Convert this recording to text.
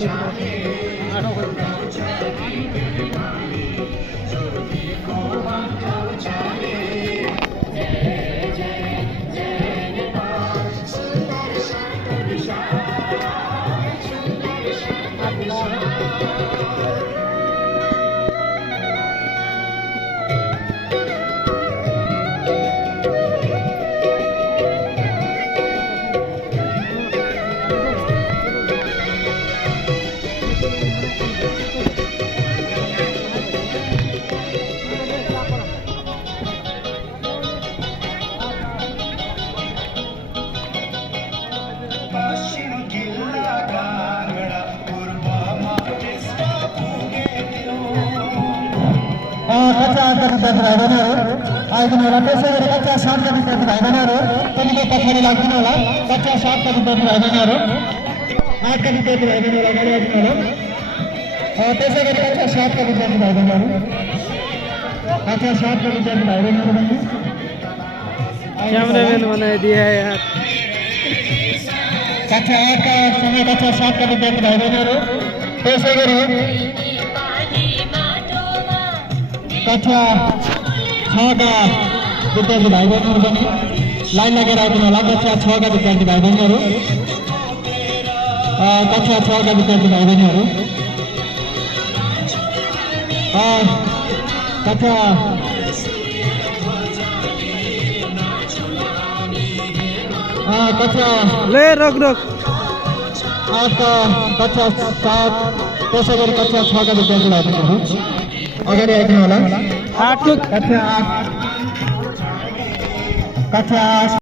कच्चा आठका विद्यार्थी भाइ बहिनीहरू आइदिनु होला। त्यसै गरी कक्षा 7का विद्यार्थी भाइ बहिनीहरू त्यहाँनिर पछाडि लाग्दिनु होला। कक्षा 7का विद्यार्थी भाइ बहिनीहरू 8का विद्यार्थी भाइ बहिनीहरू अगाडि आइदिनु होला। त्यसै गरी कक्षा 7का विद्यार्थी भाइ बहिनीहरू कक्षा 7का विद्यार्थी भाइ बहिनीहरू पनि कैमरामैन बनाइदिया यार। कक्षा 8का सँगै कक्षा 7का विद्यार्थी भाइ बहिनीहरू त्यसै गरी कक्षा 6का विद्यार्थी भाइ बहिनीहरू पनि लाइन लागेर आइदिनु होला। कक्षा 6का विद्यार्थी भाइ बहिनीहरू कक्षा 6का विद्यार्थी भाइ बहिनीहरू कक्षा ले रोक रोक 8का कक्षा 7 त्यसै गरी कक्षा 6का विद्यार्थी भाइ बहिनीहरू अगाडि आइदिनु होला। आठ कक्षा 8